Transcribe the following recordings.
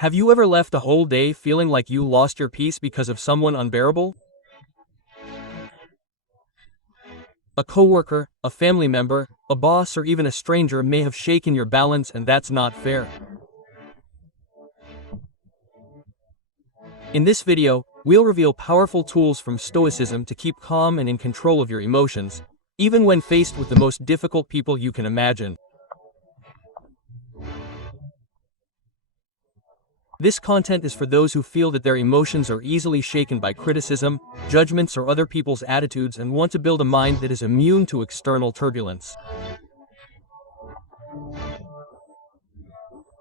Have you ever left a whole day feeling like you lost your peace because of someone unbearable? A coworker, a family member, a boss, or even a stranger may have shaken your balance, and that's not fair. In this video, we'll reveal powerful tools from Stoicism to keep calm and in control of your emotions, even when faced with the most difficult people you can imagine. This content is for those who feel that their emotions are easily shaken by criticism, judgments, or other people's attitudes and want to build a mind that is immune to external turbulence.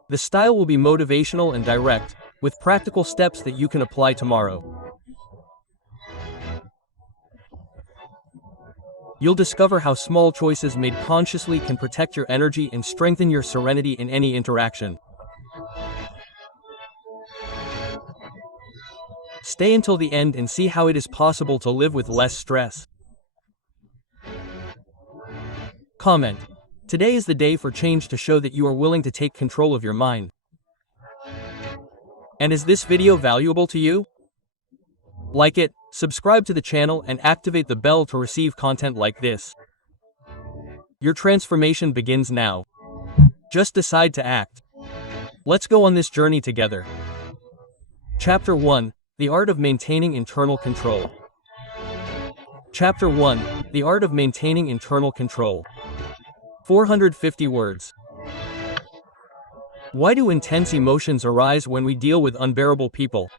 The style will be motivational and direct, with practical steps that you can apply tomorrow. You'll discover how small choices made consciously can protect your energy and strengthen your serenity in any interaction. Stay until the end and see how it is possible to live with less stress. Comment. Today is the day for change to show that you are willing to take control of your mind. And is this video valuable to you? Like it, subscribe to the channel, and activate the bell to receive content like this. Your transformation begins now. Just decide to act. Let's go on this journey together. Chapter 1. The Art of Maintaining Internal Control. Chapter 1. The Art of Maintaining Internal Control. 450 words. Why do intense emotions arise when we deal with unbearable people?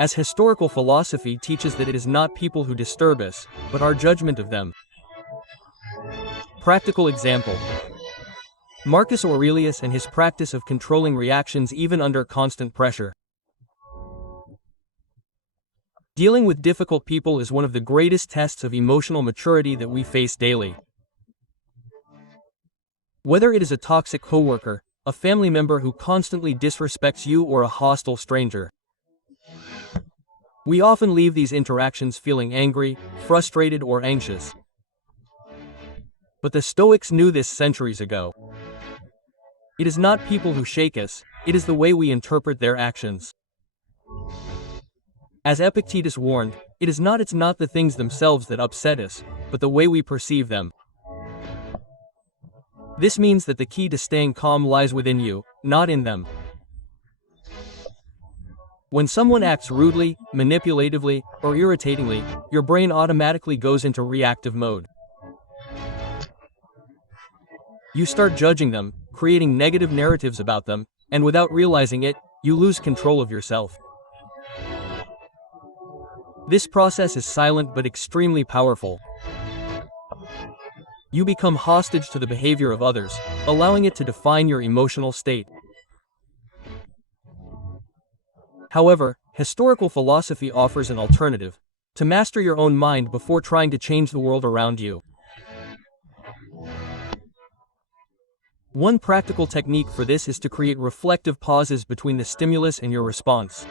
As historical philosophy teaches that it is not people who disturb us, but our judgment of them. Practical example. Marcus Aurelius and his practice of controlling reactions even under constant pressure. Dealing with difficult people is one of the greatest tests of emotional maturity that we face daily. Whether it is a toxic coworker, a family member who constantly disrespects you, or a hostile stranger, we often leave these interactions feeling angry, frustrated, or anxious. But the Stoics knew this centuries ago. It is not people who shake us, it is the way we interpret their actions. As Epictetus warned, it's not the things themselves that upset us, but the way we perceive them. This means that the key to staying calm lies within you, not in them. When someone acts rudely, manipulatively, or irritatingly, your brain automatically goes into reactive mode. You start judging them, creating negative narratives about them, and without realizing it, you lose control of yourself. This process is silent but extremely powerful. You become hostage to the behavior of others, allowing it to define your emotional state. However, historical philosophy offers an alternative: to master your own mind before trying to change the world around you. One practical technique for this is to create reflective pauses between the stimulus and your response.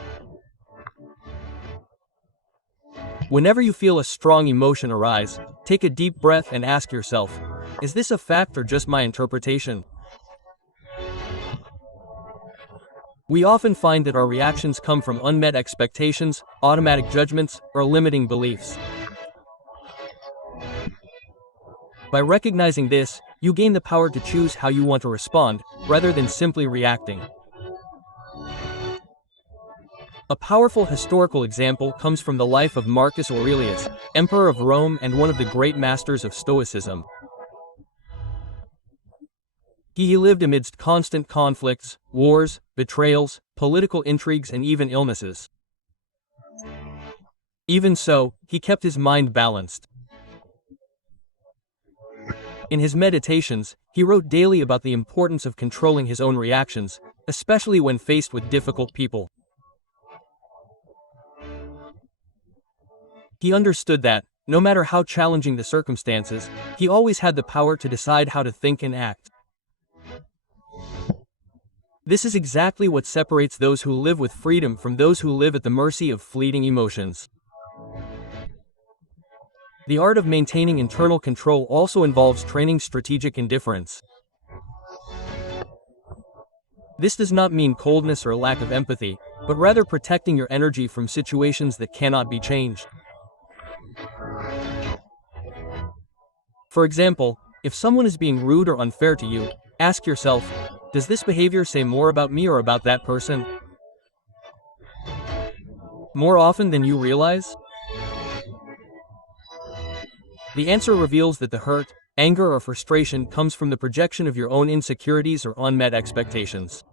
Whenever you feel a strong emotion arise, take a deep breath and ask yourself, is this a fact or just my interpretation? We often find that our reactions come from unmet expectations, automatic judgments, or limiting beliefs. By recognizing this, you gain the power to choose how you want to respond, rather than simply reacting. A powerful historical example comes from the life of Marcus Aurelius, Emperor of Rome and one of the great masters of Stoicism. He lived amidst constant conflicts, wars, betrayals, political intrigues, and even illnesses. Even so, he kept his mind balanced. In his meditations, he wrote daily about the importance of controlling his own reactions, especially when faced with difficult people. He understood that, no matter how challenging the circumstances, he always had the power to decide how to think and act. This is exactly what separates those who live with freedom from those who live at the mercy of fleeting emotions. The art of maintaining internal control also involves training strategic indifference. This does not mean coldness or lack of empathy, but rather protecting your energy from situations that cannot be changed. For example, if someone is being rude or unfair to you, ask yourself, does this behavior say more about me or about that person? More often than you realize? The answer reveals that the hurt, anger, or frustration comes from the projection of your own insecurities or unmet expectations.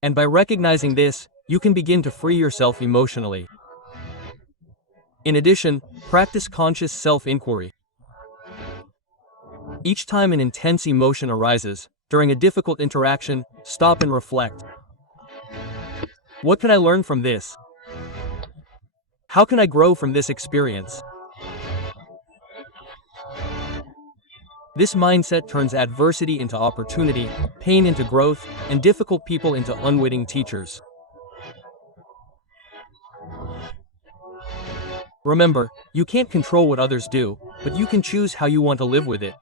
And by recognizing this, you can begin to free yourself emotionally. In addition, practice conscious self-inquiry. Each time an intense emotion arises, during a difficult interaction, stop and reflect. What can I learn from this? How can I grow from this experience? This mindset turns adversity into opportunity, pain into growth, and difficult people into unwitting teachers. Remember, you can't control what others do, but you can choose how you want to live with it.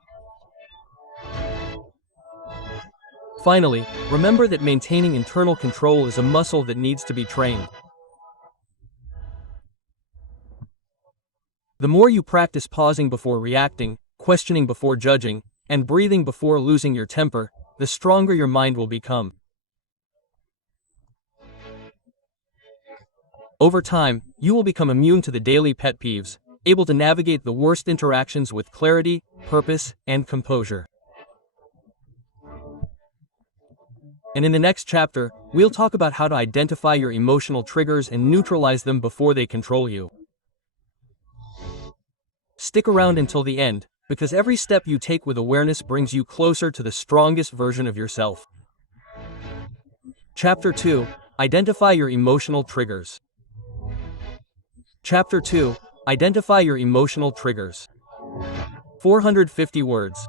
Finally, remember that maintaining internal control is a muscle that needs to be trained. The more you practice pausing before reacting, questioning before judging, and breathing before losing your temper, the stronger your mind will become. Over time, you will become immune to the daily pet peeves, able to navigate the worst interactions with clarity, purpose, and composure. And in the next chapter, we'll talk about how to identify your emotional triggers and neutralize them before they control you. Stick around until the end, because every step you take with awareness brings you closer to the strongest version of yourself. Chapter 2: Identify your emotional triggers. Chapter 2: Identify your emotional triggers. 450 words.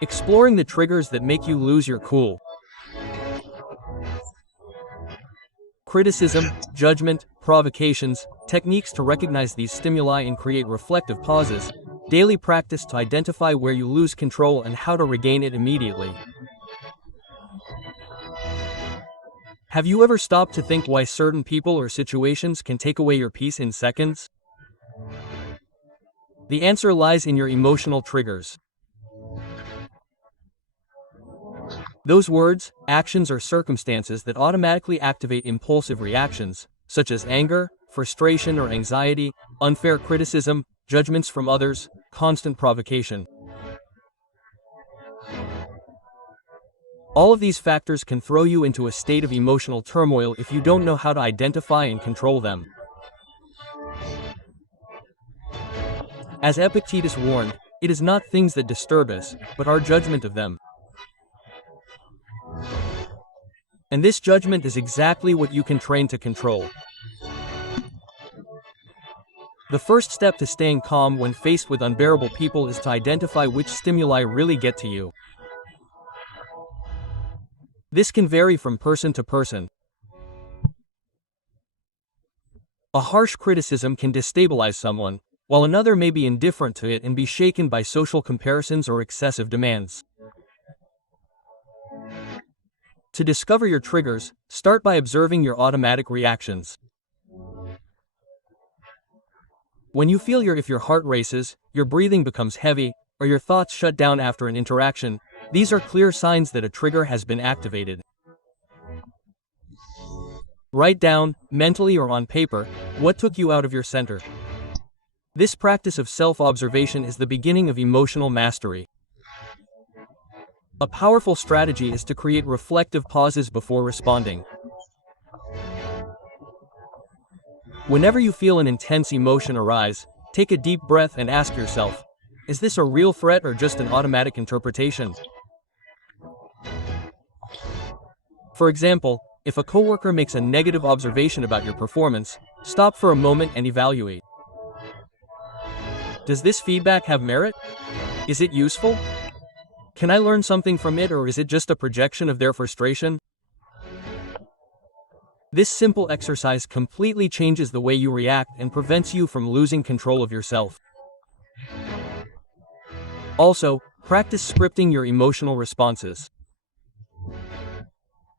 Exploring the triggers that make you lose your cool. Criticism, judgment, provocations, techniques to recognize these stimuli and create reflective pauses, daily practice to identify where you lose control and how to regain it immediately. Have you ever stopped to think why certain people or situations can take away your peace in seconds? The answer lies in your emotional triggers. Those words, actions, or circumstances that automatically activate impulsive reactions, such as anger, frustration or anxiety, unfair criticism, judgments from others, constant provocation. All of these factors can throw you into a state of emotional turmoil if you don't know how to identify and control them. As Epictetus warned, it is not things that disturb us, but our judgment of them. And this judgment is exactly what you can train to control. The first step to staying calm when faced with unbearable people is to identify which stimuli really get to you. This can vary from person to person. A harsh criticism can destabilize someone, while another may be indifferent to it and be shaken by social comparisons or excessive demands. To discover your triggers, start by observing your automatic reactions. When you feel if your heart races, your breathing becomes heavy, or your thoughts shut down after an interaction, these are clear signs that a trigger has been activated. Write down, mentally or on paper, what took you out of your center. This practice of self-observation is the beginning of emotional mastery. A powerful strategy is to create reflective pauses before responding. Whenever you feel an intense emotion arise, take a deep breath and ask yourself, is this a real threat or just an automatic interpretation? For example, if a coworker makes a negative observation about your performance, stop for a moment and evaluate. Does this feedback have merit? Is it useful? Can I learn something from it, or is it just a projection of their frustration? This simple exercise completely changes the way you react and prevents you from losing control of yourself. Also, Practice scripting your emotional responses.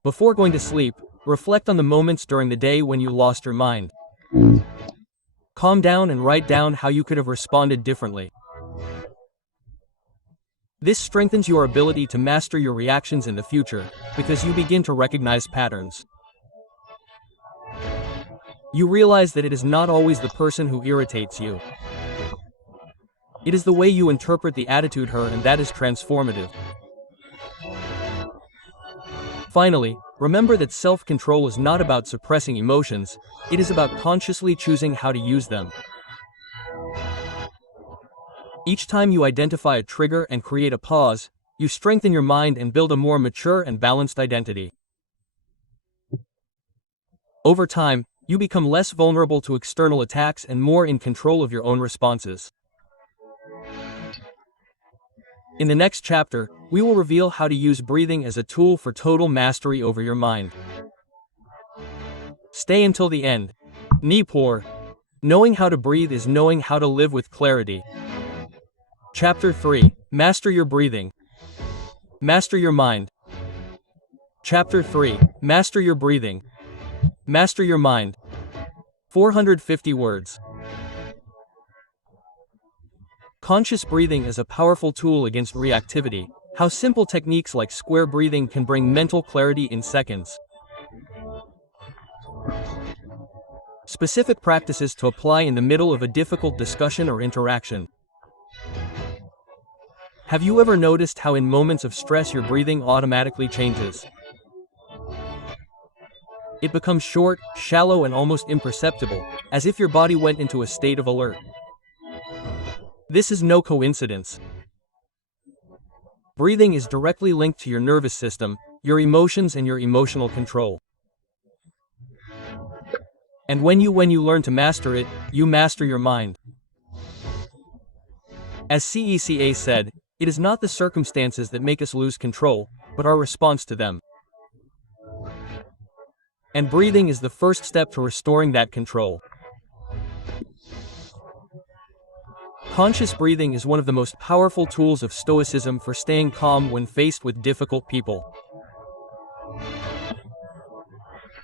Before going to sleep, reflect on the moments during the day when you lost your mind. Calm down and write down how you could have responded differently. This strengthens your ability to master your reactions in the future, because you begin to recognize patterns. You realize that it is not always the person who irritates you. It is the way you interpret the attitude her, and that is transformative. Finally, remember that self-control is not about suppressing emotions, it is about consciously choosing how to use them. Each time you identify a trigger and create a pause, you strengthen your mind and build a more mature and balanced identity. Over time, you become less vulnerable to external attacks and more in control of your own responses. In the next chapter, we will reveal how to use breathing as a tool for total mastery over your mind. Stay until the end. Nipur. Knowing how to breathe is knowing how to live with clarity. Chapter 3. Master your breathing. Master your mind. Chapter 3. Master your breathing. Master your mind. 450 words. Conscious breathing is a powerful tool against reactivity. How simple techniques like square breathing can bring mental clarity in seconds. Specific practices to apply in the middle of a difficult discussion or interaction. Have you ever noticed how in moments of stress your breathing automatically changes? It becomes short, shallow, and almost imperceptible, as if your body went into a state of alert. This is no coincidence. Breathing is directly linked to your nervous system, your emotions, and your emotional control. And when you learn to master it, you master your mind. As CECA said, it is not the circumstances that make us lose control, but our response to them. And breathing is the first step to restoring that control. Conscious breathing is one of the most powerful tools of Stoicism for staying calm when faced with difficult people.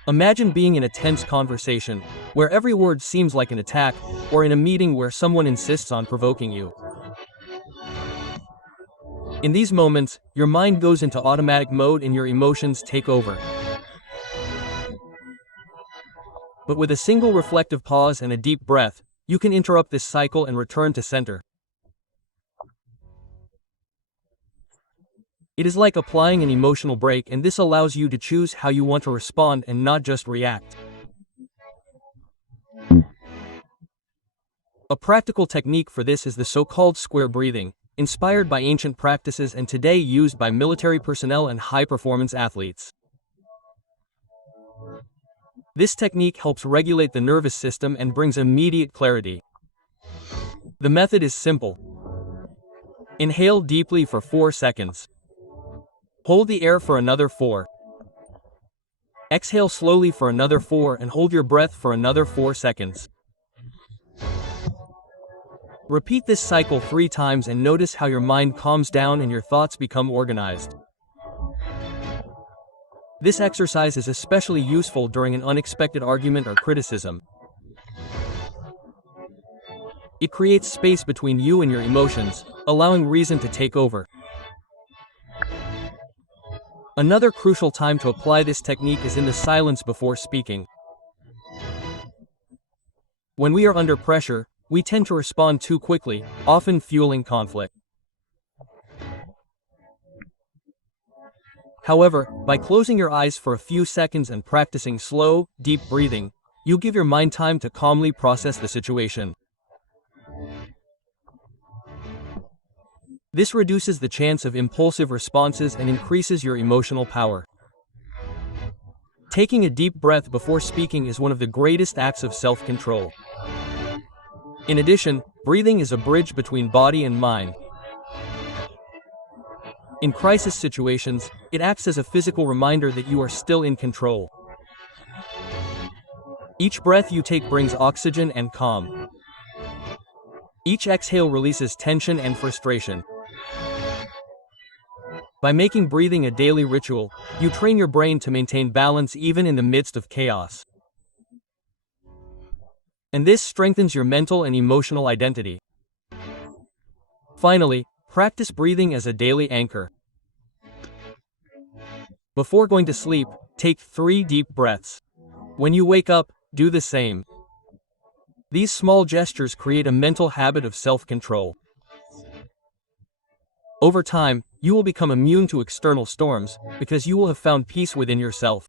Imagine being in a tense conversation, where every word seems like an attack, or in a meeting where someone insists on provoking you. In these moments, your mind goes into automatic mode and your emotions take over. But with a single reflective pause and a deep breath, you can interrupt this cycle and return to center. It is like applying an emotional brake, and this allows you to choose how you want to respond and not just react. A practical technique for this is the so-called square breathing, inspired by ancient practices and today used by military personnel and high-performance athletes. This technique helps regulate the nervous system and brings immediate clarity. The method is simple. Inhale deeply for 4 seconds. Hold the air for another 4. Exhale slowly for another 4 and hold your breath for another 4 seconds. Repeat this cycle 3 times and notice how your mind calms down and your thoughts become organized. This exercise is especially useful during an unexpected argument or criticism. It creates space between you and your emotions, allowing reason to take over. Another crucial time to apply this technique is in the silence before speaking. When we are under pressure, we tend to respond too quickly, often fueling conflict. However, by closing your eyes for a few seconds and practicing slow, deep breathing, you give your mind time to calmly process the situation. This reduces the chance of impulsive responses and increases your emotional power. Taking a deep breath before speaking is one of the greatest acts of self-control. In addition, breathing is a bridge between body and mind. In crisis situations, it acts as a physical reminder that you are still in control. Each breath you take brings oxygen and calm. Each exhale releases tension and frustration. By making breathing a daily ritual, you train your brain to maintain balance even in the midst of chaos. And this strengthens your mental and emotional identity. Finally, practice breathing as a daily anchor. Before going to sleep, take 3 deep breaths. When you wake up, do the same. These small gestures create a mental habit of self-control. Over time, you will become immune to external storms because you will have found peace within yourself.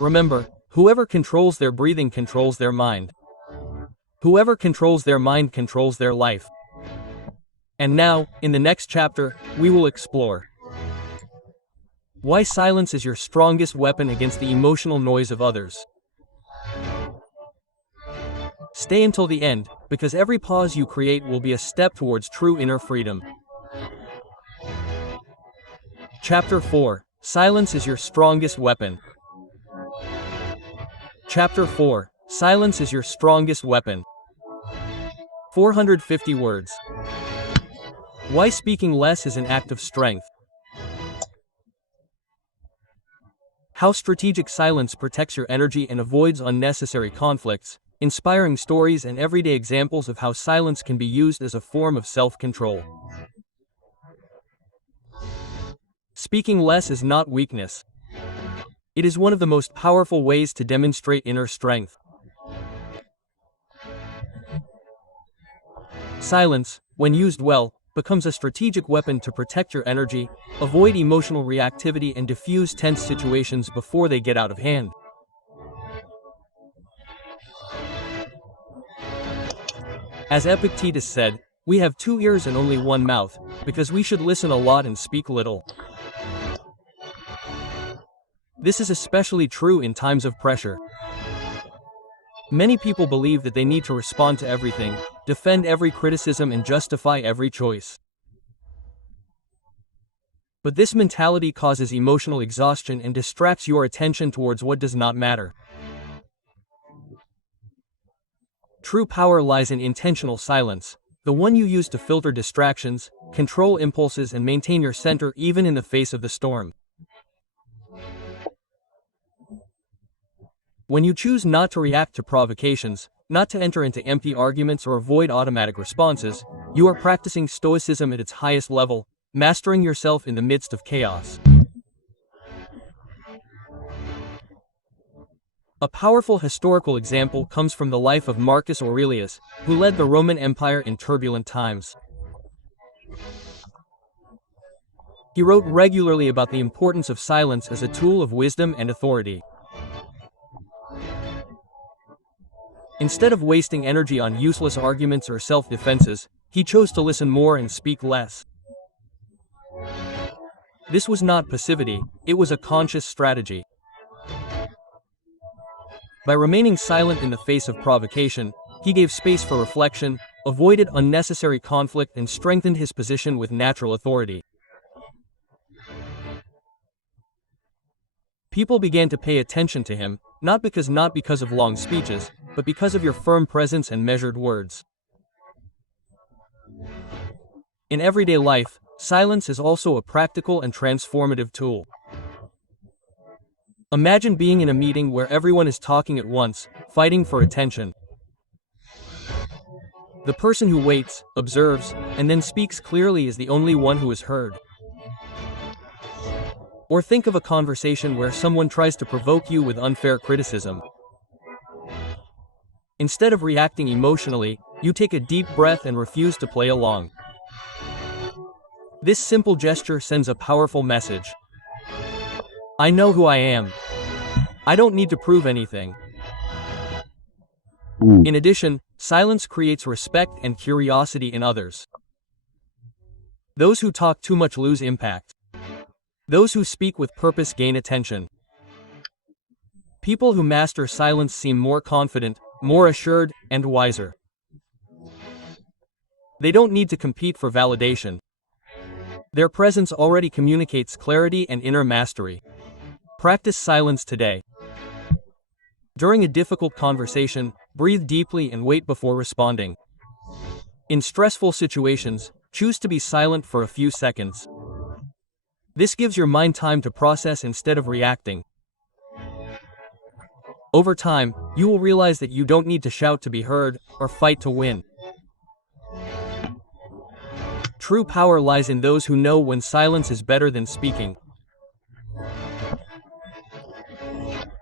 Remember, whoever controls their breathing controls their mind. Whoever controls their mind controls their life. And now, in the next chapter, we will explore why silence is your strongest weapon against the emotional noise of others. Stay until the end, because every pause you create will be a step towards true inner freedom. Chapter 4. Silence is your strongest weapon. Chapter 4. Silence is your strongest weapon. 450 words. Why speaking less is an act of strength. How strategic silence protects your energy and avoids unnecessary conflicts. Inspiring stories and everyday examples of how silence can be used as a form of self-control. Speaking less is not weakness. It is one of the most powerful ways to demonstrate inner strength. Silence, when used well, becomes a strategic weapon to protect your energy, avoid emotional reactivity, and diffuse tense situations before they get out of hand. As Epictetus said, we have 2 ears and only 1 mouth, because we should listen a lot and speak little. This is especially true in times of pressure. Many people believe that they need to respond to everything, defend every criticism, and justify every choice. But this mentality causes emotional exhaustion and distracts your attention towards what does not matter. True power lies in intentional silence, the one you use to filter distractions, control impulses, and maintain your center even in the face of the storm. When you choose not to react to provocations, not to enter into empty arguments or avoid automatic responses, you are practicing stoicism at its highest level, mastering yourself in the midst of chaos. A powerful historical example comes from the life of Marcus Aurelius, who led the Roman Empire in turbulent times. He wrote regularly about the importance of silence as a tool of wisdom and authority. Instead of wasting energy on useless arguments or self-defenses, he chose to listen more and speak less. This was not passivity, it was a conscious strategy. By remaining silent in the face of provocation, he gave space for reflection, avoided unnecessary conflict, and strengthened his position with natural authority. People began to pay attention to him, not because of long speeches, but because of your firm presence and measured words. In everyday life, silence is also a practical and transformative tool. Imagine being in a meeting where everyone is talking at once, fighting for attention. The person who waits, observes, and then speaks clearly is the only one who is heard. Or think of a conversation where someone tries to provoke you with unfair criticism. Instead of reacting emotionally, you take a deep breath and refuse to play along. This simple gesture sends a powerful message. I know who I am. I don't need to prove anything. In addition, silence creates respect and curiosity in others. Those who talk too much lose impact. Those who speak with purpose gain attention. People who master silence seem more confident, more assured, and wiser. They don't need to compete for validation. Their presence already communicates clarity and inner mastery. Practice silence today. During a difficult conversation, breathe deeply and wait before responding. In stressful situations, choose to be silent for a few seconds. This gives your mind time to process instead of reacting. Over time, you will realize that you don't need to shout to be heard or fight to win. True power lies in those who know when silence is better than speaking.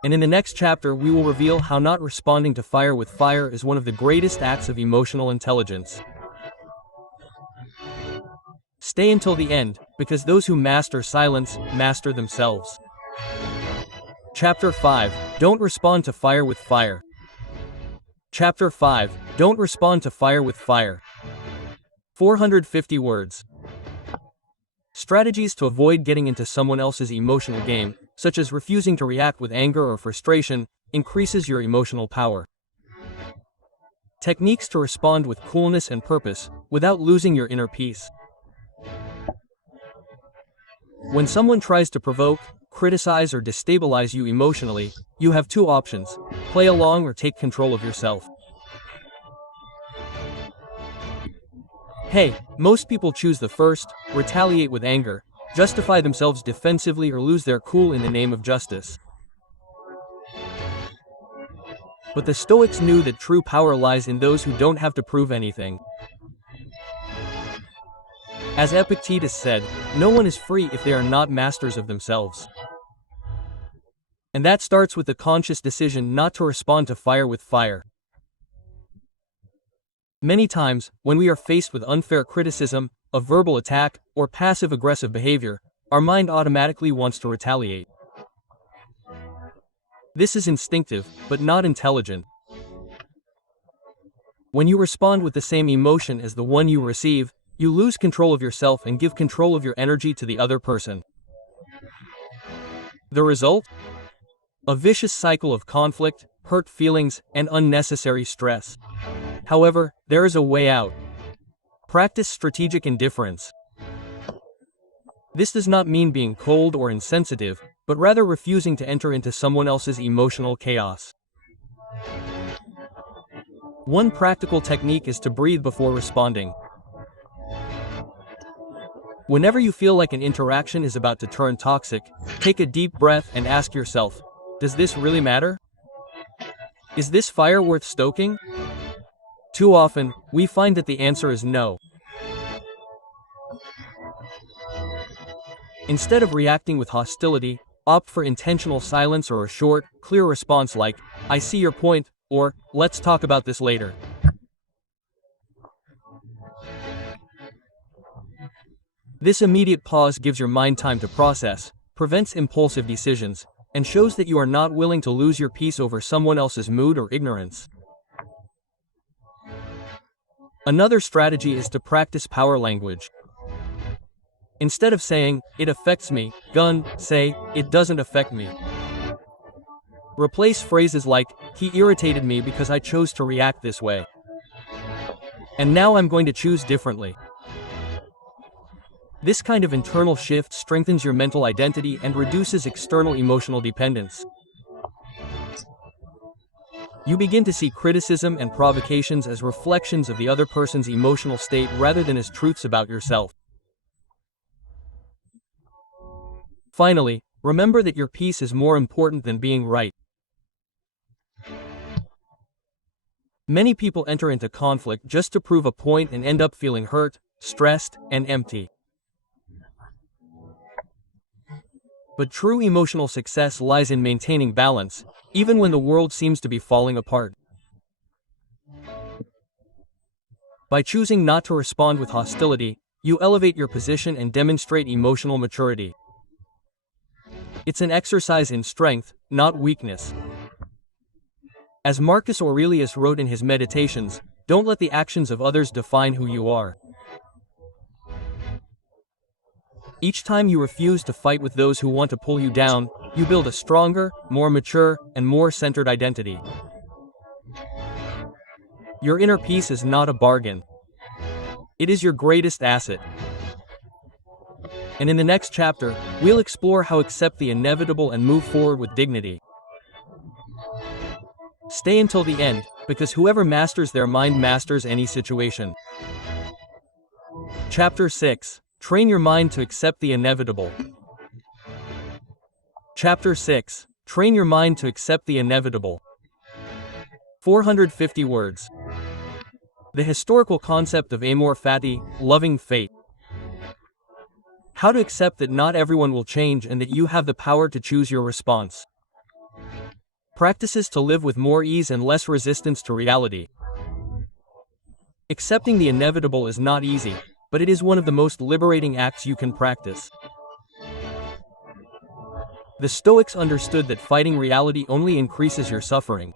And in the next chapter, we will reveal how not responding to fire with fire is one of the greatest acts of emotional intelligence. Stay until the end, because those who master silence master themselves. Chapter 5. Don't respond to fire with fire. Chapter 5. Don't respond to fire with fire. 450 words. Strategies to avoid getting into someone else's emotional game, such as refusing to react with anger or frustration, increases your emotional power. Techniques to respond with coolness and purpose, without losing your inner peace. When someone tries to provoke, criticize, or destabilize you emotionally, you have two options: play along or take control of yourself. Hey, most people choose the first, retaliate with anger, justify themselves defensively, or lose their cool in the name of justice. But the Stoics knew that true power lies in those who don't have to prove anything. As Epictetus said, no one is free if they are not masters of themselves. And that starts with the conscious decision not to respond to fire with fire. Many times, when we are faced with unfair criticism, a verbal attack, or passive-aggressive behavior, our mind automatically wants to retaliate. This is instinctive, but not intelligent. When you respond with the same emotion as the one you receive, you lose control of yourself and give control of your energy to the other person. The result? A vicious cycle of conflict, hurt feelings, and unnecessary stress. However, there is a way out. Practice strategic indifference. This does not mean being cold or insensitive, but rather refusing to enter into someone else's emotional chaos. One practical technique is to breathe before responding. Whenever you feel like an interaction is about to turn toxic, take a deep breath and ask yourself, does this really matter? Is this fire worth stoking? Too often, we find that the answer is no. Instead of reacting with hostility, opt for intentional silence or a short, clear response like, I see your point, or, let's talk about this later. This immediate pause gives your mind time to process, prevents impulsive decisions, and shows that you are not willing to lose your peace over someone else's mood or ignorance. Another strategy is to practice power language. Instead of saying, it affects me, say, it doesn't affect me. Replace phrases like, he irritated me because I chose to react this way. And now I'm going to choose differently. This kind of internal shift strengthens your mental identity and reduces external emotional dependence. You begin to see criticism and provocations as reflections of the other person's emotional state rather than as truths about yourself. Finally, remember that your peace is more important than being right. Many people enter into conflict just to prove a point and end up feeling hurt, stressed, and empty. But true emotional success lies in maintaining balance, even when the world seems to be falling apart. By choosing not to respond with hostility, you elevate your position and demonstrate emotional maturity. It's an exercise in strength, not weakness. As Marcus Aurelius wrote in his Meditations, don't let the actions of others define who you are. Each time you refuse to fight with those who want to pull you down, you build a stronger, more mature, and more centered identity. Your inner peace is not a bargain. It is your greatest asset. And in the next chapter, we'll explore how to accept the inevitable and move forward with dignity. Stay until the end, because whoever masters their mind masters any situation. Chapter 6. Train your mind to accept the inevitable. Chapter 6. Train your mind to accept the inevitable. 450 words. The historical concept of amor fati, loving fate. How to accept that not everyone will change and that you have the power to choose your response. Practices to live with more ease and less resistance to reality. Accepting the inevitable is not easy, but it is one of the most liberating acts you can practice. The Stoics understood that fighting reality only increases your suffering.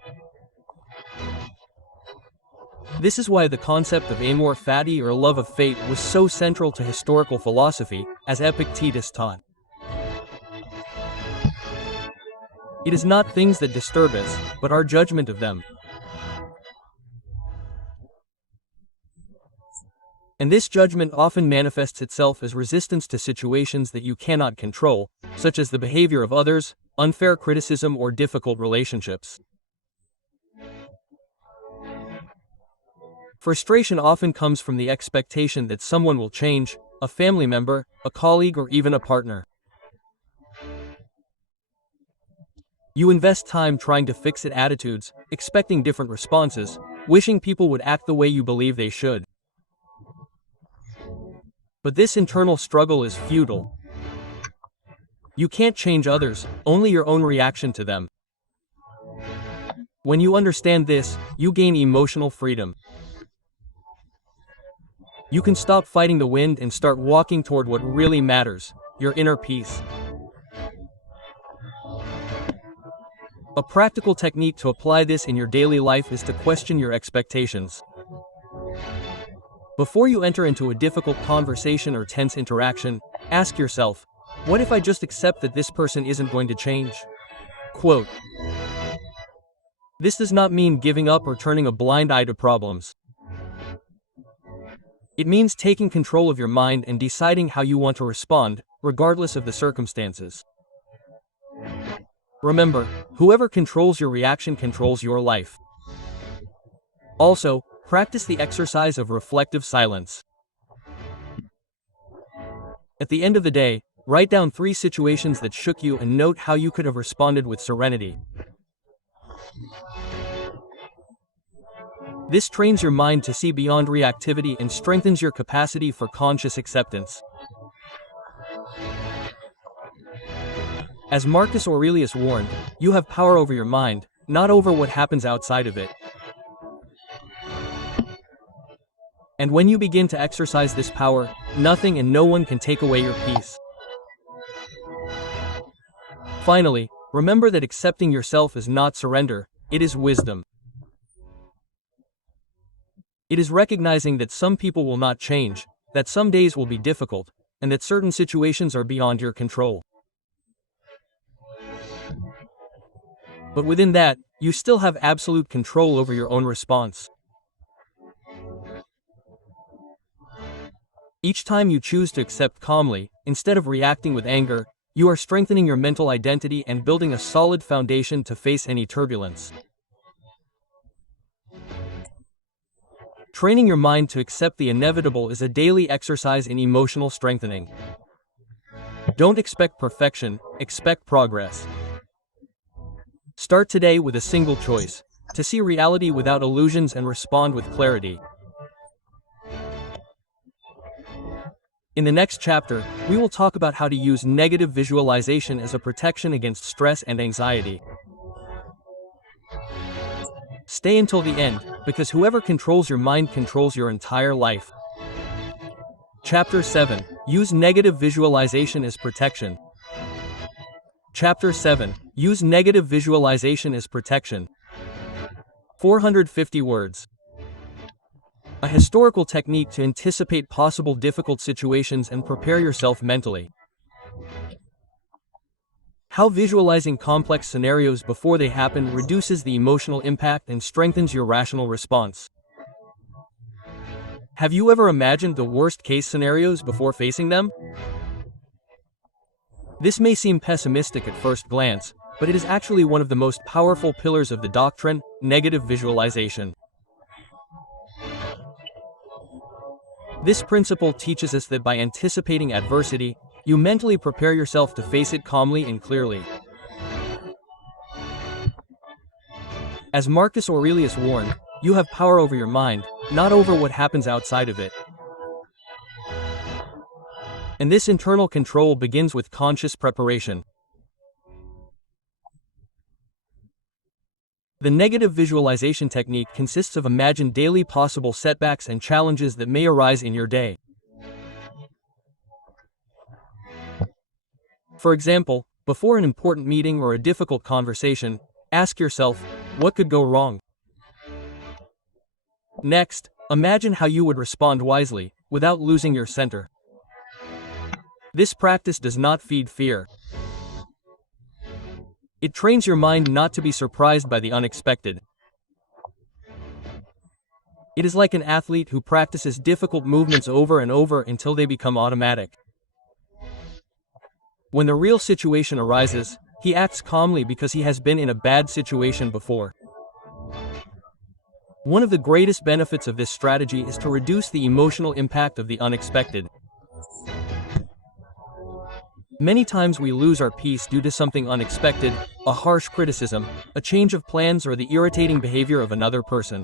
This is why the concept of amor fati or love of fate was so central to historical philosophy, as Epictetus taught. It is not things that disturb us, but our judgment of them. And this judgment often manifests itself as resistance to situations that you cannot control, such as the behavior of others, unfair criticism, or difficult relationships. Frustration often comes from the expectation that someone will change, a family member, a colleague, or even a partner. You invest time trying to fix it attitudes, expecting different responses, wishing people would act the way you believe they should. But this internal struggle is futile. You can't change others, only your own reaction to them. When you understand this, you gain emotional freedom. You can stop fighting the wind and start walking toward what really matters, your inner peace. A practical technique to apply this in your daily life is to question your expectations. Before you enter into a difficult conversation or tense interaction, ask yourself, what if I just accept that this person isn't going to change? Quote. This does not mean giving up or turning a blind eye to problems. It means taking control of your mind and deciding how you want to respond, regardless of the circumstances. Remember, whoever controls your reaction controls your life. Also, practice the exercise of reflective silence. At the end of the day, write down 3 situations that shook you and note how you could have responded with serenity. This trains your mind to see beyond reactivity and strengthens your capacity for conscious acceptance. As Marcus Aurelius warned, you have power over your mind, not over what happens outside of it. And when you begin to exercise this power, nothing and no one can take away your peace. Finally, remember that accepting yourself is not surrender, it is wisdom. It is recognizing that some people will not change, that some days will be difficult, and that certain situations are beyond your control. But within that, you still have absolute control over your own response. Each time you choose to accept calmly, instead of reacting with anger, you are strengthening your mental identity and building a solid foundation to face any turbulence. Training your mind to accept the inevitable is a daily exercise in emotional strengthening. Don't expect perfection, expect progress. Start today with a single choice, to see reality without illusions and respond with clarity. In the next chapter, we will talk about how to use negative visualization as a protection against stress and anxiety. Stay until the end, because whoever controls your mind controls your entire life. Chapter 7. Use negative visualization as protection. Chapter 7. Use negative visualization as protection. 450 words. A historical technique to anticipate possible difficult situations and prepare yourself mentally. How visualizing complex scenarios before they happen reduces the emotional impact and strengthens your rational response. Have you ever imagined the worst-case scenarios before facing them? This may seem pessimistic at first glance, but it is actually one of the most powerful pillars of the doctrine, negative visualization. This principle teaches us that by anticipating adversity, you mentally prepare yourself to face it calmly and clearly. As Marcus Aurelius warned, you have power over your mind, not over what happens outside of it. And this internal control begins with conscious preparation. The negative visualization technique consists of imagining daily possible setbacks and challenges that may arise in your day. For example, before an important meeting or a difficult conversation, ask yourself, what could go wrong? Next, imagine how you would respond wisely, without losing your center. This practice does not feed fear. It trains your mind not to be surprised by the unexpected. It is like an athlete who practices difficult movements over and over until they become automatic. When the real situation arises, he acts calmly because he has been in a bad situation before. One of the greatest benefits of this strategy is to reduce the emotional impact of the unexpected. Many times we lose our peace due to something unexpected, a harsh criticism, a change of plans, or the irritating behavior of another person.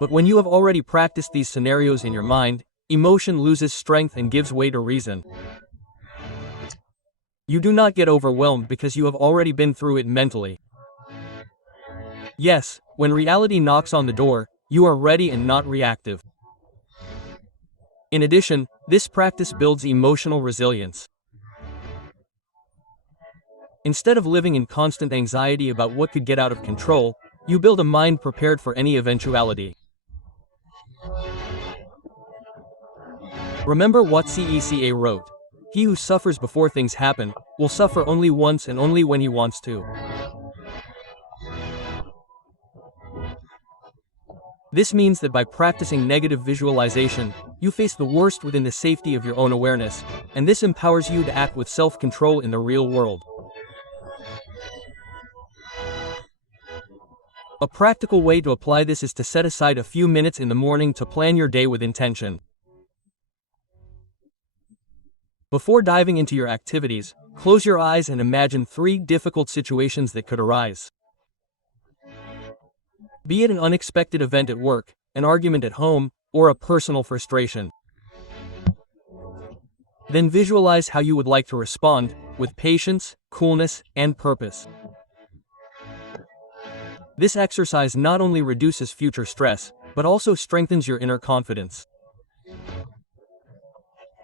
But when you have already practiced these scenarios in your mind, emotion loses strength and gives way to reason. You do not get overwhelmed because you have already been through it mentally. Yes, when reality knocks on the door, you are ready and not reactive. In addition, this practice builds emotional resilience. Instead of living in constant anxiety about what could get out of control, you build a mind prepared for any eventuality. Remember what Seneca wrote: "He who suffers before things happen, will suffer only once and only when he wants to." This means that by practicing negative visualization, you face the worst within the safety of your own awareness, and this empowers you to act with self-control in the real world. A practical way to apply this is to set aside a few minutes in the morning to plan your day with intention. Before diving into your activities, close your eyes and imagine 3 difficult situations that could arise. Be it an unexpected event at work, an argument at home, or a personal frustration. Then visualize how you would like to respond, with patience, coolness, and purpose. This exercise not only reduces future stress, but also strengthens your inner confidence.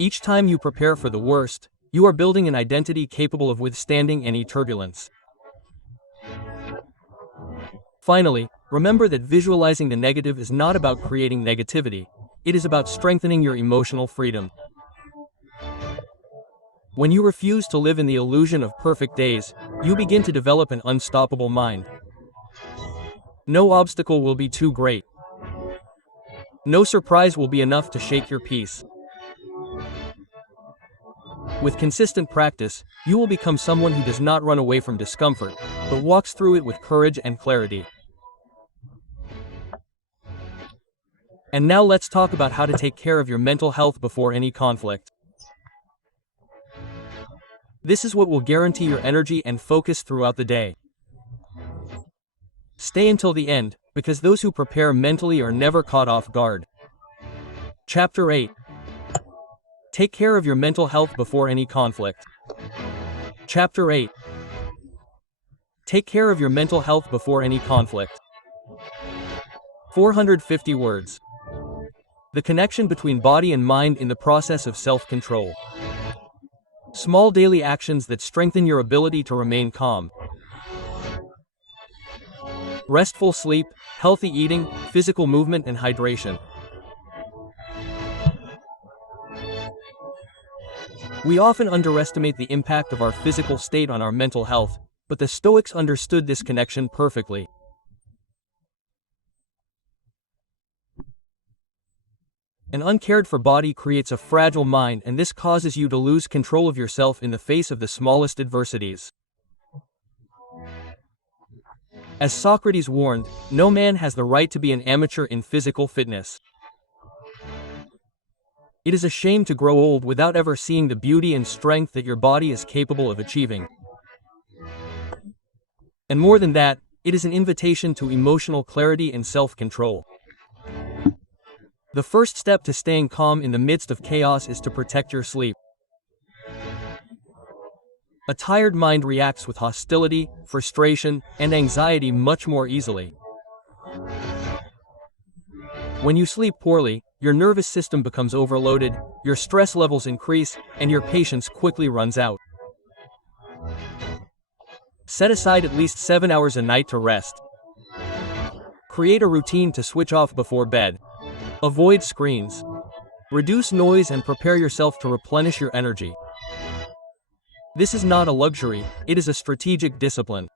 Each time you prepare for the worst, you are building an identity capable of withstanding any turbulence. Finally, remember that visualizing the negative is not about creating negativity. It is about strengthening your emotional freedom. When you refuse to live in the illusion of perfect days, you begin to develop an unstoppable mind. No obstacle will be too great. No surprise will be enough to shake your peace. With consistent practice, you will become someone who does not run away from discomfort, but walks through it with courage and clarity. And now let's talk about how to take care of your mental health before any conflict. This is what will guarantee your energy and focus throughout the day. Stay until the end, because those who prepare mentally are never caught off guard. Chapter 8. Take care of your mental health before any conflict. Chapter 8. Take care of your mental health before any conflict. 450 words. The connection between body and mind in the process of self-control. Small daily actions that strengthen your ability to remain calm. Restful sleep, healthy eating, physical movement, and hydration. We often underestimate the impact of our physical state on our mental health, but the Stoics understood this connection perfectly. An uncared-for body creates a fragile mind, and this causes you to lose control of yourself in the face of the smallest adversities. As Socrates warned, no man has the right to be an amateur in physical fitness. It is a shame to grow old without ever seeing the beauty and strength that your body is capable of achieving. And more than that, it is an invitation to emotional clarity and self-control. The first step to staying calm in the midst of chaos is to protect your sleep. A tired mind reacts with hostility, frustration, and anxiety much more easily. When you sleep poorly, your nervous system becomes overloaded, your stress levels increase, and your patience quickly runs out. Set aside at least 7 hours a night to rest. Create a routine to switch off before bed. Avoid screens. Reduce noise and prepare yourself to replenish your energy. This is not a luxury, it is a strategic discipline.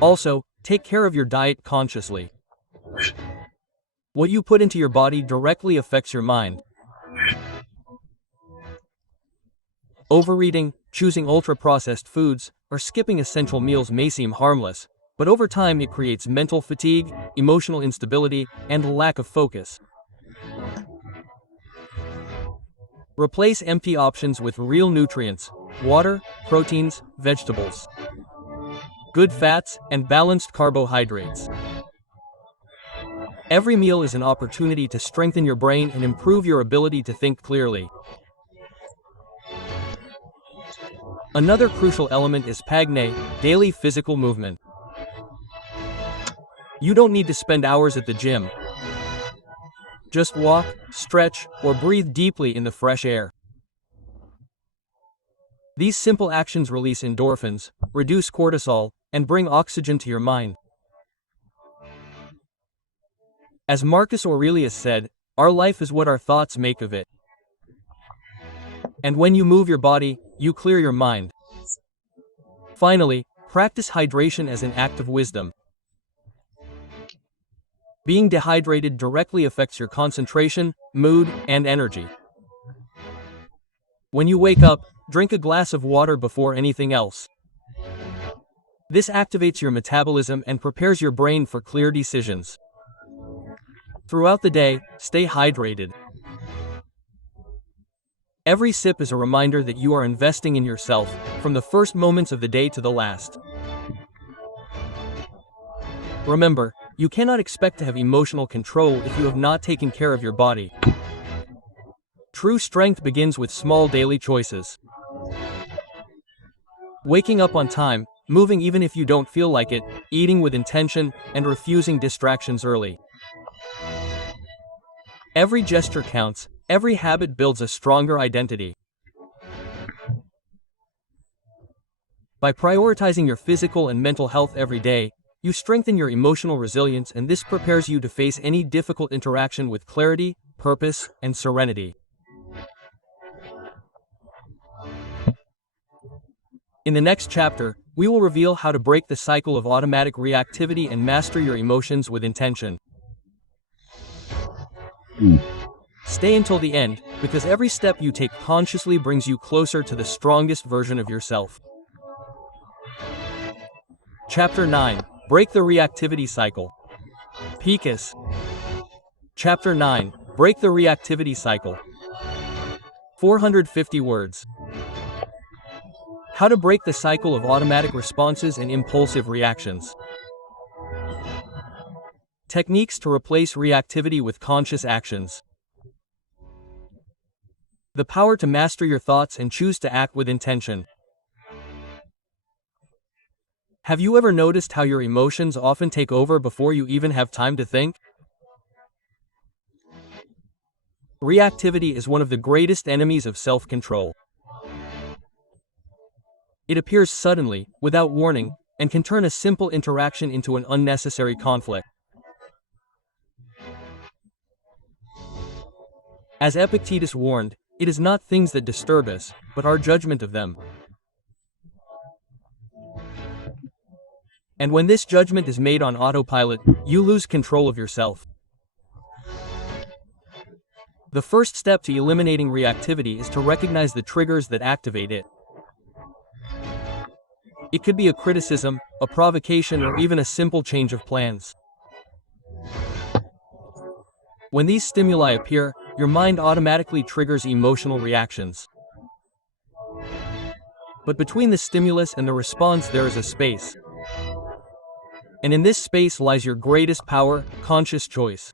Also, take care of your diet consciously. What you put into your body directly affects your mind. Overeating, choosing ultra-processed foods, or skipping essential meals may seem harmless, but over time it creates mental fatigue, emotional instability, and a lack of focus. Replace empty options with real nutrients, water, proteins, vegetables, good fats, and balanced carbohydrates. Every meal is an opportunity to strengthen your brain and improve your ability to think clearly. Another crucial element is PAGNE, daily physical movement. You don't need to spend hours at the gym. Just walk, stretch, or breathe deeply in the fresh air. These simple actions release endorphins, reduce cortisol, and bring oxygen to your mind. As Marcus Aurelius said, our life is what our thoughts make of it. And when you move your body, you clear your mind. Finally, practice hydration as an act of wisdom. Being dehydrated directly affects your concentration, mood, and energy. When you wake up, drink a glass of water before anything else. This activates your metabolism and prepares your brain for clear decisions. Throughout the day, stay hydrated. Every sip is a reminder that you are investing in yourself, from the first moments of the day to the last. Remember, you cannot expect to have emotional control if you have not taken care of your body. True strength begins with small daily choices. Waking up on time, moving even if you don't feel like it, eating with intention, and refusing distractions early. Every gesture counts, every habit builds a stronger identity. By prioritizing your physical and mental health every day, you strengthen your emotional resilience, and this prepares you to face any difficult interaction with clarity, purpose, and serenity. In the next chapter, we will reveal how to break the cycle of automatic reactivity and master your emotions with intention. Stay until the end, because every step you take consciously brings you closer to the strongest version of yourself. Chapter 9. Break the reactivity cycle. PESSOAS. Chapter 9. Break the reactivity cycle. 450 words. How to break the cycle of automatic responses and impulsive reactions. Techniques to replace reactivity with conscious actions. The power to master your thoughts and choose to act with intention. Have you ever noticed how your emotions often take over before you even have time to think? Reactivity is one of the greatest enemies of self-control. It appears suddenly, without warning, and can turn a simple interaction into an unnecessary conflict. As Epictetus warned, it is not things that disturb us, but our judgment of them. And when this judgment is made on autopilot, you lose control of yourself. The first step to eliminating reactivity is to recognize the triggers that activate it. It could be a criticism, a provocation, or even a simple change of plans. When these stimuli appear, your mind automatically triggers emotional reactions. But between the stimulus and the response there is a space. And in this space lies your greatest power, conscious choice.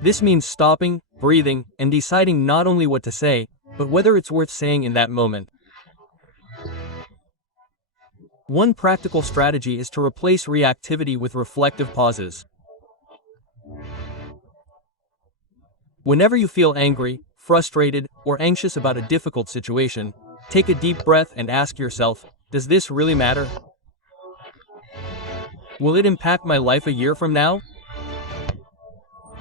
This means stopping, breathing, and deciding not only what to say, but whether it's worth saying in that moment. One practical strategy is to replace reactivity with reflective pauses. Whenever you feel angry, frustrated, or anxious about a difficult situation, take a deep breath and ask yourself, does this really matter? Will it impact my life a year from now?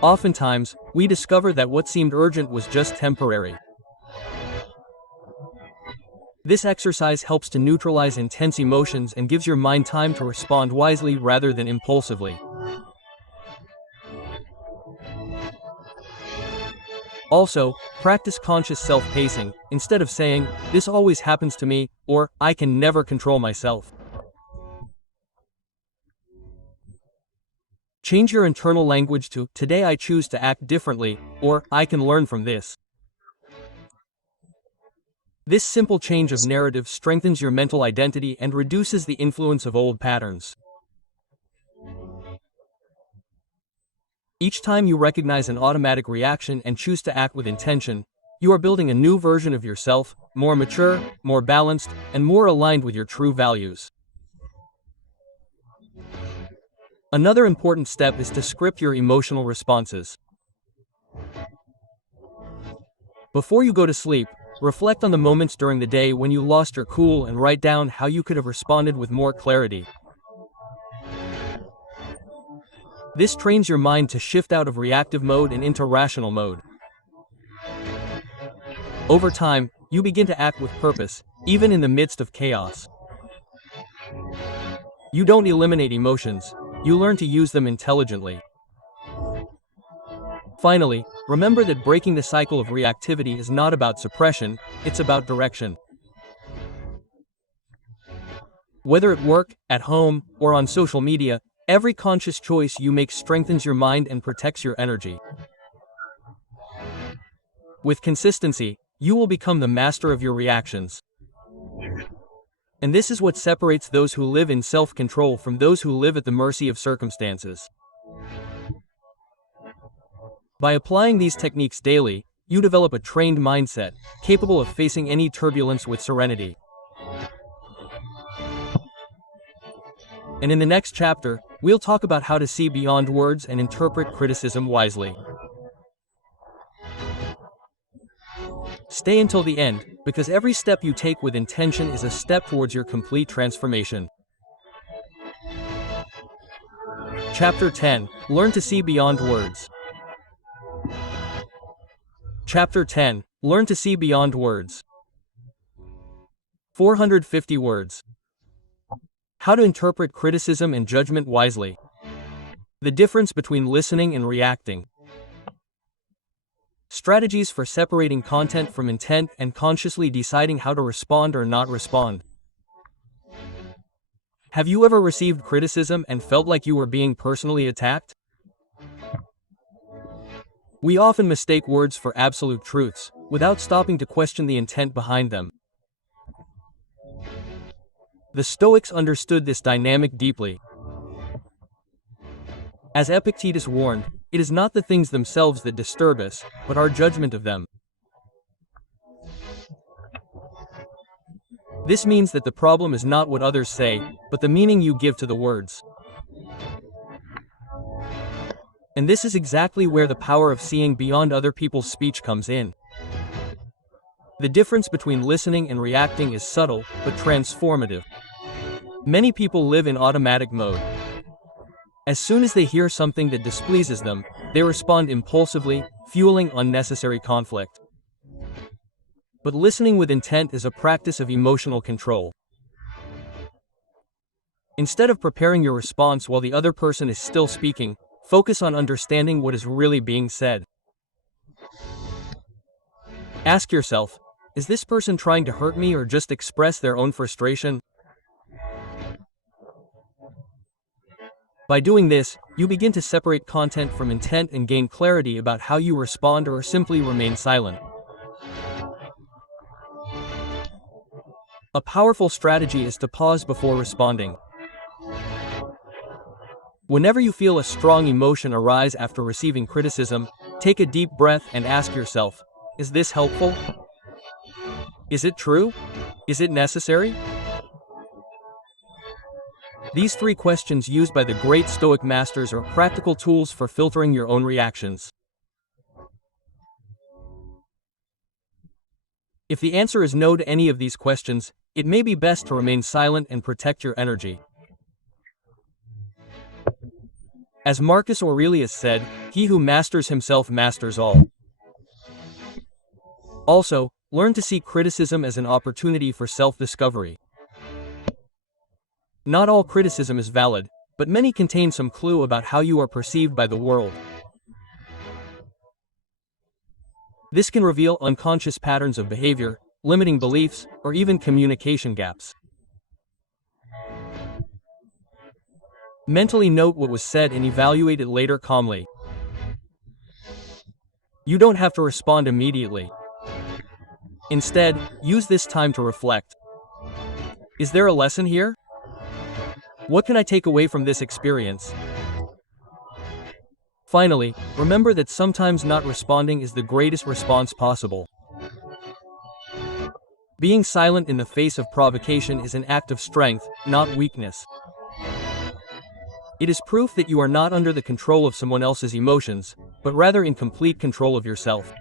Oftentimes, we discover that what seemed urgent was just temporary. This exercise helps to neutralize intense emotions and gives your mind time to respond wisely rather than impulsively. Also, practice conscious self-pacing, instead of saying, "This always happens to me," or "I can never control myself." Change your internal language to, "Today I choose to act differently," or "I can learn from this." This simple change of narrative strengthens your mental identity and reduces the influence of old patterns. Each time you recognize an automatic reaction and choose to act with intention, you are building a new version of yourself, more mature, more balanced, and more aligned with your true values. Another important step is to script your emotional responses. Before you go to sleep, reflect on the moments during the day when you lost your cool and write down how you could have responded with more clarity. This trains your mind to shift out of reactive mode and into rational mode. Over time, you begin to act with purpose, even in the midst of chaos. You don't eliminate emotions, you learn to use them intelligently. Finally, remember that breaking the cycle of reactivity is not about suppression, it's about direction. Whether at work, at home, or on social media, every conscious choice you make strengthens your mind and protects your energy. With consistency, you will become the master of your reactions. And this is what separates those who live in self-control from those who live at the mercy of circumstances. By applying these techniques daily, you develop a trained mindset, capable of facing any turbulence with serenity. And in the next chapter, we'll talk about how to see beyond words and interpret criticism wisely. Stay until the end, because every step you take with intention is a step towards your complete transformation. Chapter 10. Learn to see beyond words. Chapter 10. Learn to see beyond words. 450 words. How to interpret criticism and judgment wisely. The difference between listening and reacting. Strategies for separating content from intent and consciously deciding how to respond or not respond. Have you ever received criticism and felt like you were being personally attacked? We often mistake words for absolute truths, without stopping to question the intent behind them. The Stoics understood this dynamic deeply. As Epictetus warned, it is not the things themselves that disturb us, but our judgment of them. This means that the problem is not what others say, but the meaning you give to the words. And this is exactly where the power of seeing beyond other people's speech comes in. The difference between listening and reacting is subtle, but transformative. Many people live in automatic mode. As soon as they hear something that displeases them, they respond impulsively, fueling unnecessary conflict. But listening with intent is a practice of emotional control. Instead of preparing your response while the other person is still speaking, focus on understanding what is really being said. Ask yourself, Is this person trying to hurt me or just express their own frustration? By doing this, you begin to separate content from intent and gain clarity about how you respond or simply remain silent. A powerful strategy is to pause before responding. Whenever you feel a strong emotion arise after receiving criticism, take a deep breath and ask yourself, is this helpful? Is it true? Is it necessary? These 3 questions used by the great Stoic masters are practical tools for filtering your own reactions. If the answer is no to any of these questions, it may be best to remain silent and protect your energy. As Marcus Aurelius said, "He who masters himself masters all." Also, learn to see criticism as an opportunity for self-discovery. Not all criticism is valid, but many contain some clue about how you are perceived by the world. This can reveal unconscious patterns of behavior, limiting beliefs, or even communication gaps. Mentally note what was said and evaluate it later calmly. You don't have to respond immediately. Instead, use this time to reflect. Is there a lesson here? What can I take away from this experience? Finally, remember that sometimes not responding is the greatest response possible. Being silent in the face of provocation is an act of strength, not weakness. It is proof that you are not under the control of someone else's emotions, but rather in complete control of yourself.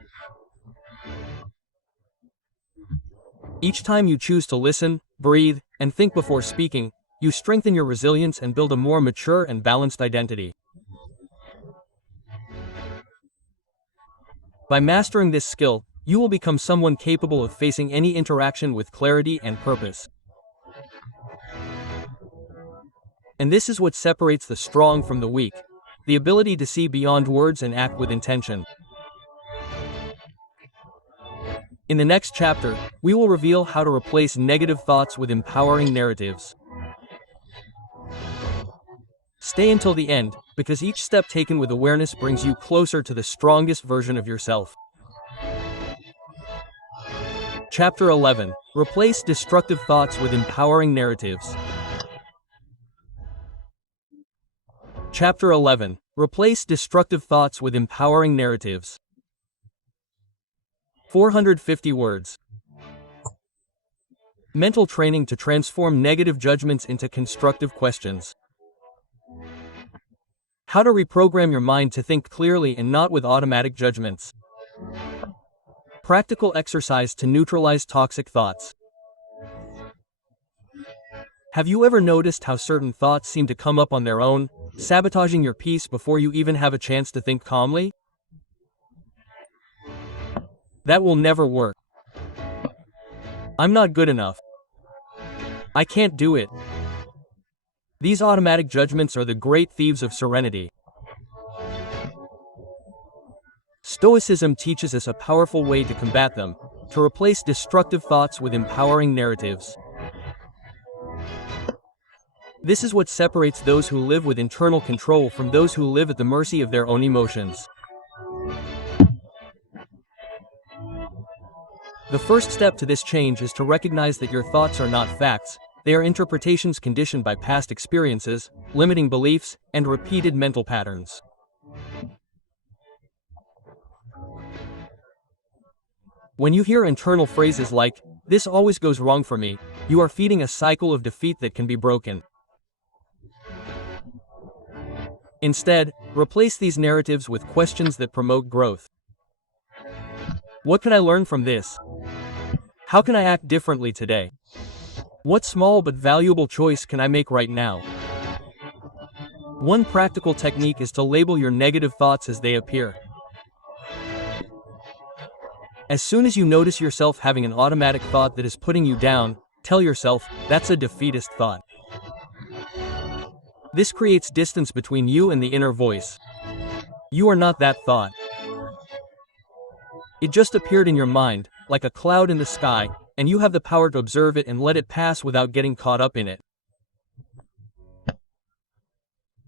Each time you choose to listen, breathe, and think before speaking, you strengthen your resilience and build a more mature and balanced identity. By mastering this skill, you will become someone capable of facing any interaction with clarity and purpose. And this is what separates the strong from the weak, the ability to see beyond words and act with intention. In the next chapter, we will reveal how to replace negative thoughts with empowering narratives. Stay until the end, because each step taken with awareness brings you closer to the strongest version of yourself. Chapter 11. Replace destructive thoughts with empowering narratives. Chapter 11. Replace destructive thoughts with empowering narratives. 450 words. Mental training to transform negative judgments into constructive questions. How to reprogram your mind to think clearly and not with automatic judgments. Practical exercise to neutralize toxic thoughts. Have you ever noticed how certain thoughts seem to come up on their own, sabotaging your peace before you even have a chance to think calmly? That will never work. I'm not good enough. I can't do it. These automatic judgments are the great thieves of serenity. Stoicism teaches us a powerful way to combat them, to replace destructive thoughts with empowering narratives. This is what separates those who live with internal control from those who live at the mercy of their own emotions. The first step to this change is to recognize that your thoughts are not facts, they are interpretations conditioned by past experiences, limiting beliefs, and repeated mental patterns. When you hear internal phrases like, "This always goes wrong for me," you are feeding a cycle of defeat that can be broken. Instead, replace these narratives with questions that promote growth. What can I learn from this? How can I act differently today? What small but valuable choice can I make right now? One practical technique is to label your negative thoughts as they appear. As soon as you notice yourself having an automatic thought that is putting you down, tell yourself, "That's a defeatist thought." This creates distance between you and the inner voice. You are not that thought. It just appeared in your mind, like a cloud in the sky, and you have the power to observe it and let it pass without getting caught up in it.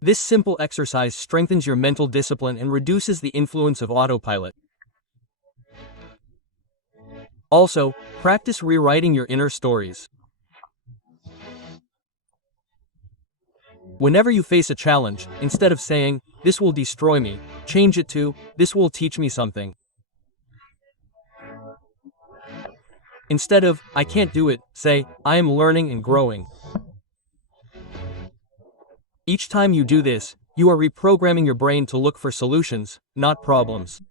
This simple exercise strengthens your mental discipline and reduces the influence of autopilot. Also, practice rewriting your inner stories. Whenever you face a challenge, instead of saying, "This will destroy me," change it to, "This will teach me something." Instead of, "I can't do it," say, "I am learning and growing." Each time you do this, you are reprogramming your brain to look for solutions, not problems.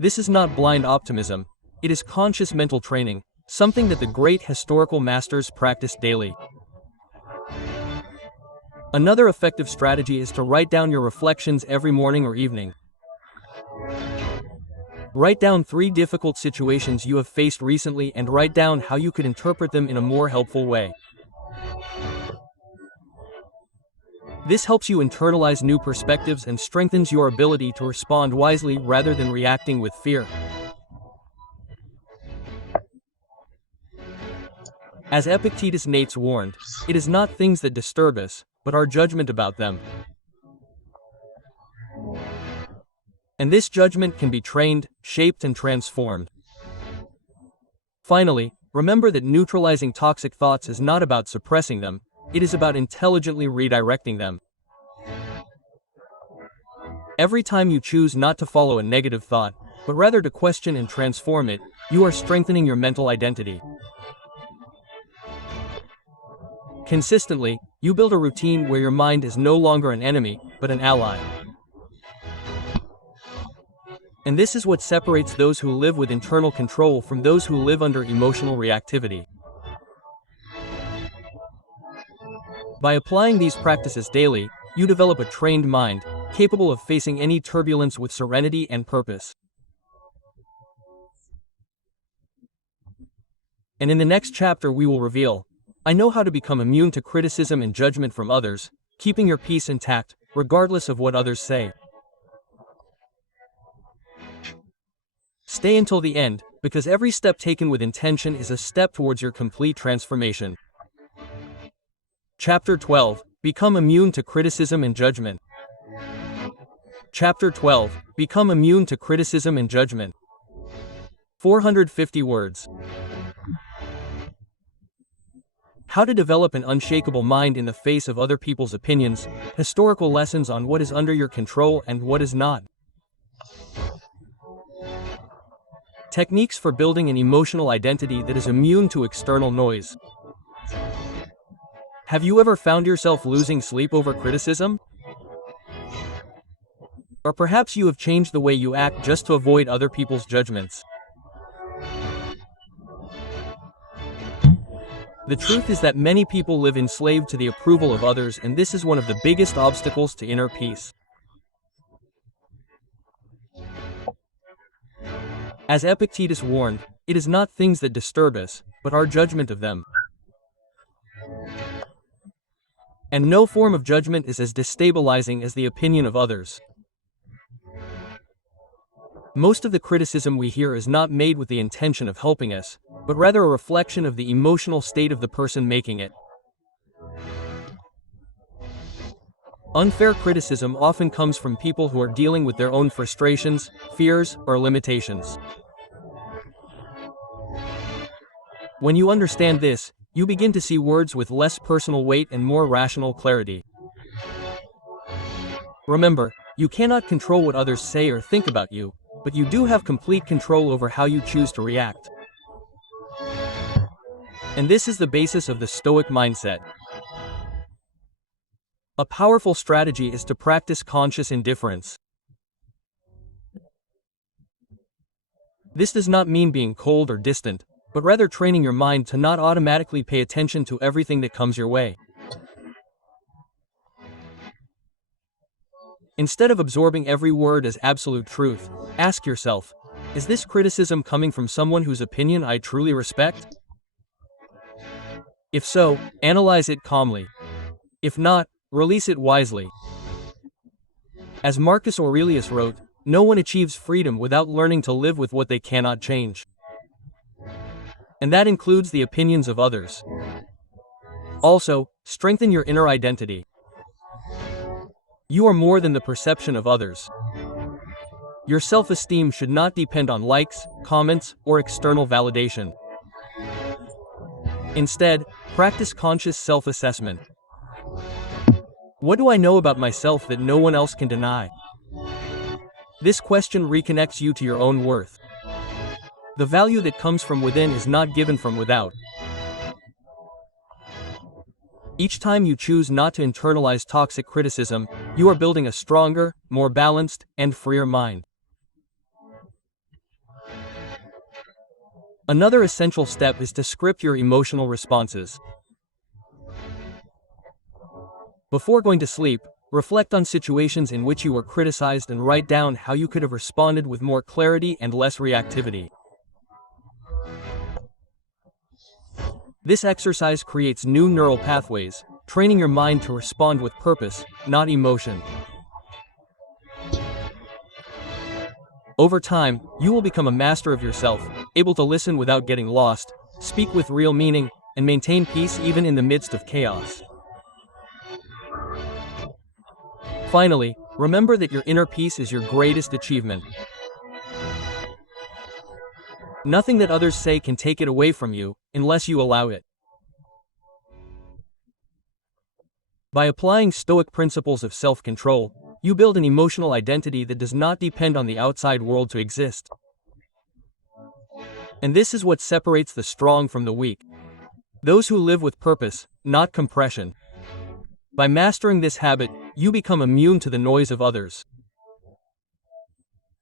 This is not blind optimism, it is conscious mental training, something that the great historical masters practiced daily. Another effective strategy is to write down your reflections every morning or evening. Write down 3 difficult situations you have faced recently and write down how you could interpret them in a more helpful way. This helps you internalize new perspectives and strengthens your ability to respond wisely rather than reacting with fear. As Epictetus Nates warned, it is not things that disturb us, but our judgment about them. And this judgment can be trained, shaped, and transformed. Finally, remember that neutralizing toxic thoughts is not about suppressing them, it is about intelligently redirecting them. Every time you choose not to follow a negative thought, but rather to question and transform it, you are strengthening your mental identity. Consistently, you build a routine where your mind is no longer an enemy, but an ally. And this is what separates those who live with internal control from those who live under emotional reactivity. By applying these practices daily, you develop a trained mind, capable of facing any turbulence with serenity and purpose. And in the next chapter we will reveal, I know how to become immune to criticism and judgment from others, keeping your peace intact, regardless of what others say. Stay until the end, because every step taken with intention is a step towards your complete transformation. Chapter 12, Become immune to criticism and judgment. Chapter 12, Become immune to criticism and judgment. 450 words. How to develop an unshakable mind in the face of other people's opinions, historical lessons on what is under your control and what is not. Techniques for building an emotional identity that is immune to external noise. Have you ever found yourself losing sleep over criticism? Or perhaps you have changed the way you act just to avoid other people's judgments. The truth is that many people live enslaved to the approval of others, and this is one of the biggest obstacles to inner peace. As Epictetus warned, it is not things that disturb us, but our judgment of them. And no form of judgment is as destabilizing as the opinion of others. Most of the criticism we hear is not made with the intention of helping us, but rather a reflection of the emotional state of the person making it. Unfair criticism often comes from people who are dealing with their own frustrations, fears, or limitations. When you understand this, you begin to see words with less personal weight and more rational clarity. Remember, you cannot control what others say or think about you, but you do have complete control over how you choose to react. And this is the basis of the Stoic mindset. A powerful strategy is to practice conscious indifference. This does not mean being cold or distant, but rather training your mind to not automatically pay attention to everything that comes your way. Instead of absorbing every word as absolute truth, ask yourself, is this criticism coming from someone whose opinion I truly respect? If so, analyze it calmly. If not, release it wisely. As Marcus Aurelius wrote, No one achieves freedom without learning to live with what they cannot change. And that includes the opinions of others. Also, strengthen your inner identity. You are more than the perception of others. Your self-esteem should not depend on likes, comments, or external validation. Instead, practice conscious self-assessment. What do I know about myself that no one else can deny? This question reconnects you to your own worth. The value that comes from within is not given from without. Each time you choose not to internalize toxic criticism, you are building a stronger, more balanced, and freer mind. Another essential step is to script your emotional responses. Before going to sleep, reflect on situations in which you were criticized and write down how you could have responded with more clarity and less reactivity. This exercise creates new neural pathways, training your mind to respond with purpose, not emotion. Over time, you will become a master of yourself, able to listen without getting lost, speak with real meaning, and maintain peace even in the midst of chaos. Finally, remember that your inner peace is your greatest achievement. Nothing that others say can take it away from you, unless you allow it. By applying Stoic principles of self-control, you build an emotional identity that does not depend on the outside world to exist. And this is what separates the strong from the weak. Those who live with purpose, not compression. By mastering this habit, you become immune to the noise of others.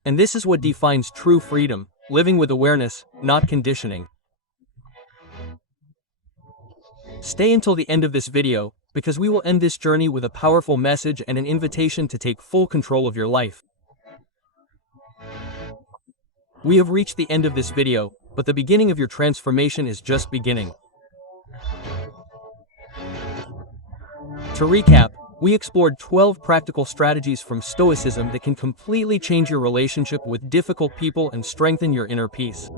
And this is what defines true freedom, living with awareness, not conditioning. Stay until the end of this video, because we will end this journey with a powerful message and an invitation to take full control of your life. We have reached the end of this video, but the beginning of your transformation is just beginning. To recap, we explored 12 practical strategies from Stoicism that can completely change your relationship with difficult people and strengthen your inner peace.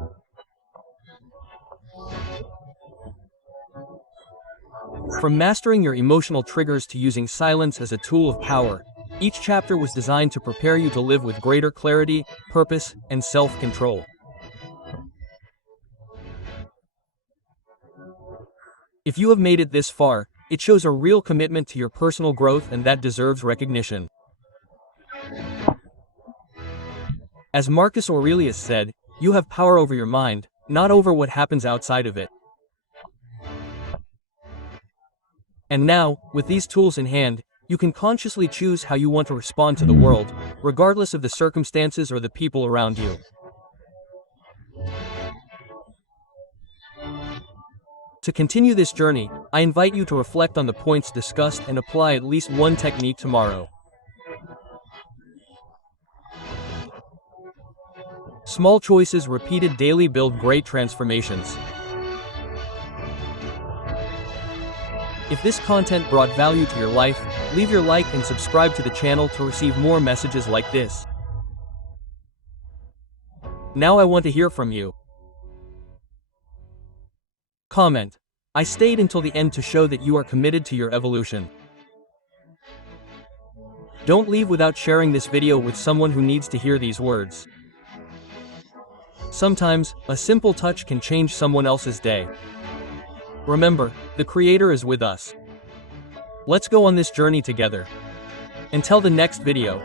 From mastering your emotional triggers to using silence as a tool of power, each chapter was designed to prepare you to live with greater clarity, purpose, and self-control. If you have made it this far, it shows a real commitment to your personal growth, and that deserves recognition. As Marcus Aurelius said, you have power over your mind, not over what happens outside of it. And now, with these tools in hand, you can consciously choose how you want to respond to the world, regardless of the circumstances or the people around you. To continue this journey, I invite you to reflect on the points discussed and apply at least one technique tomorrow. Small choices repeated daily build great transformations. If this content brought value to your life, leave your like and subscribe to the channel to receive more messages like this. Now I want to hear from you. Comment. I stayed until the end to show that you are committed to your evolution. Don't leave without sharing this video with someone who needs to hear these words. Sometimes, a simple touch can change someone else's day. Remember, the Creator is with us. Let's go on this journey together. Until the next video.